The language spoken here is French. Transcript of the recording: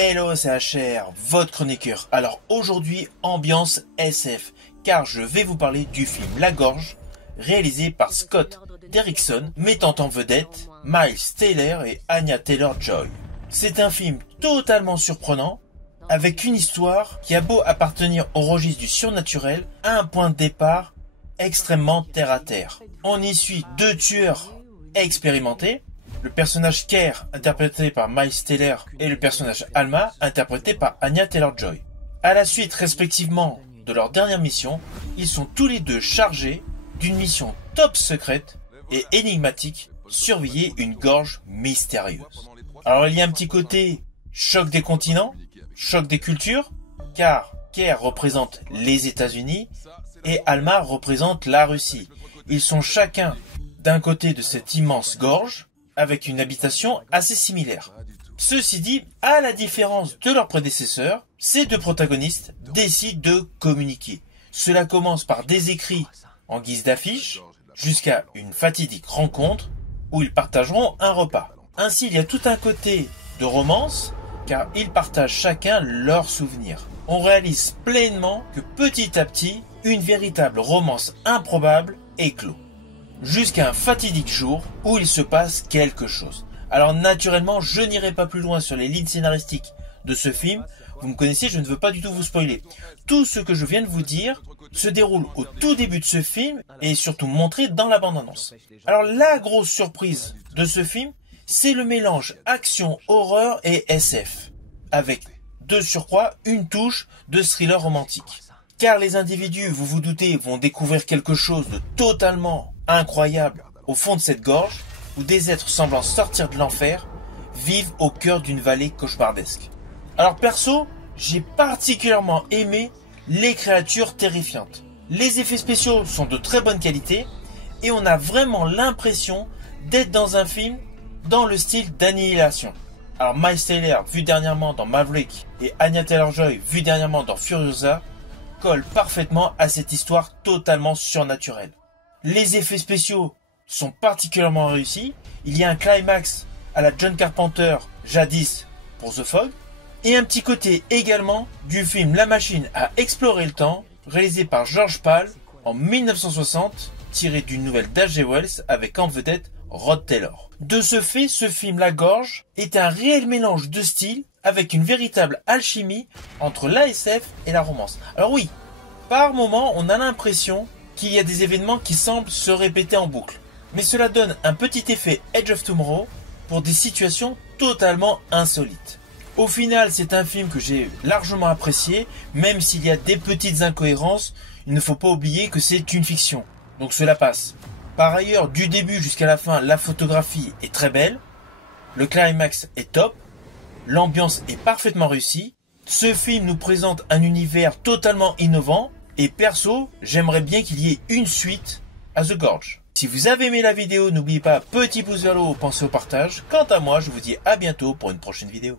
Hello, c'est HR, votre chroniqueur. Alors aujourd'hui, ambiance SF, car je vais vous parler du film La Gorge, réalisé par Scott Derrickson, mettant en vedette Miles Teller et Anya Taylor-Joy. C'est un film totalement surprenant, avec une histoire qui a beau appartenir au registre du surnaturel, à un point de départ extrêmement terre-à-terre. On y suit deux tueurs expérimentés, le personnage Kerr, interprété par Miles Teller, et le personnage Alma, interprété par Anya Taylor-Joy. À la suite, respectivement, de leur dernière mission, ils sont tous les deux chargés d'une mission top secrète et énigmatique, surveiller une gorge mystérieuse. Alors il y a un petit côté choc des continents, choc des cultures, car Kerr représente les États-Unis et Alma représente la Russie. Ils sont chacun d'un côté de cette immense gorge, avec une habitation assez similaire. Ceci dit, à la différence de leurs prédécesseurs, ces deux protagonistes décident de communiquer. Cela commence par des écrits en guise d'affiche, jusqu'à une fatidique rencontre où ils partageront un repas. Ainsi, il y a tout un côté de romance, car ils partagent chacun leurs souvenirs. On réalise pleinement que petit à petit, une véritable romance improbable éclot. Jusqu'à un fatidique jour où il se passe quelque chose. Alors naturellement, je n'irai pas plus loin sur les lignes scénaristiques de ce film. Vous me connaissez, je ne veux pas du tout vous spoiler. Tout ce que je viens de vous dire se déroule au tout début de ce film et est surtout montré dans la bande-annonce. Alors la grosse surprise de ce film, c'est le mélange action, horreur et SF, avec de surcroît une touche de thriller romantique. Car les individus, vous vous doutez, vont découvrir quelque chose de totalement incroyable au fond de cette gorge, où des êtres semblant sortir de l'enfer vivent au cœur d'une vallée cauchemardesque. Alors perso, j'ai particulièrement aimé les créatures terrifiantes. Les effets spéciaux sont de très bonne qualité et on a vraiment l'impression d'être dans un film dans le style d'Annihilation. Alors Miles Teller, vu dernièrement dans Maverick, et Anya Taylor-Joy, vu dernièrement dans Furiosa, colle parfaitement à cette histoire totalement surnaturelle. Les effets spéciaux sont particulièrement réussis. Il y a un climax à la John Carpenter jadis pour The Fog. Et un petit côté également du film La Machine à explorer le temps, réalisé par George Pal en 1960, tiré d'une nouvelle d'H.G. Wells avec en vedette Rod Taylor. De ce fait, ce film La Gorge est un réel mélange de styles avec une véritable alchimie entre l'ASF et la romance. Alors oui, par moments, on a l'impression qu'il y a des événements qui semblent se répéter en boucle. Mais cela donne un petit effet Edge of Tomorrow pour des situations totalement insolites. Au final, c'est un film que j'ai largement apprécié, même s'il y a des petites incohérences, il ne faut pas oublier que c'est une fiction. Donc cela passe. Par ailleurs, du début jusqu'à la fin, la photographie est très belle, le climax est top, l'ambiance est parfaitement réussie. Ce film nous présente un univers totalement innovant, et perso, j'aimerais bien qu'il y ait une suite à The Gorge. Si vous avez aimé la vidéo, n'oubliez pas, petit pouce vers le haut, pensez au partage. Quant à moi, je vous dis à bientôt pour une prochaine vidéo.